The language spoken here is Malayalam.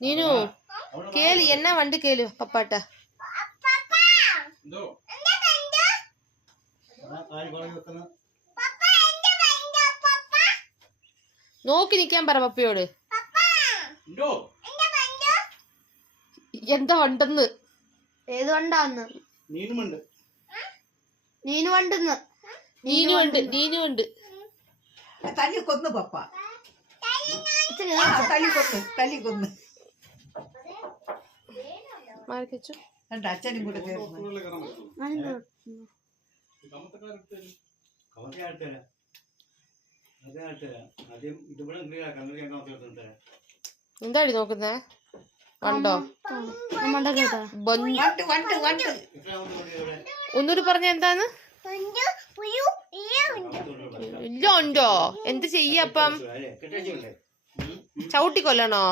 നീനു കേളു എന്നാ വണ്ട് കേളു പപ്പാട്ട നോക്കി നിക്കാൻ പറ പപ്പയോട്. എന്താ വണ്ടെന്ന്? ഏത് വണ്ടാന്ന്? നീനുണ്ട്. തല്ലി കൊന്നു പപ്പ, തല്ലി കൊന്നു. അച്ഛനും കൂടെ എന്താടി നോക്കുന്നേ? വണ്ടോ? ഒന്നൂടി പറഞ്ഞ എന്താന്ന്? ഇല്ല ഉണ്ടോ? എന്ത് ചെയ്യപ്പം? ചവിട്ടിക്കൊല്ലണോ?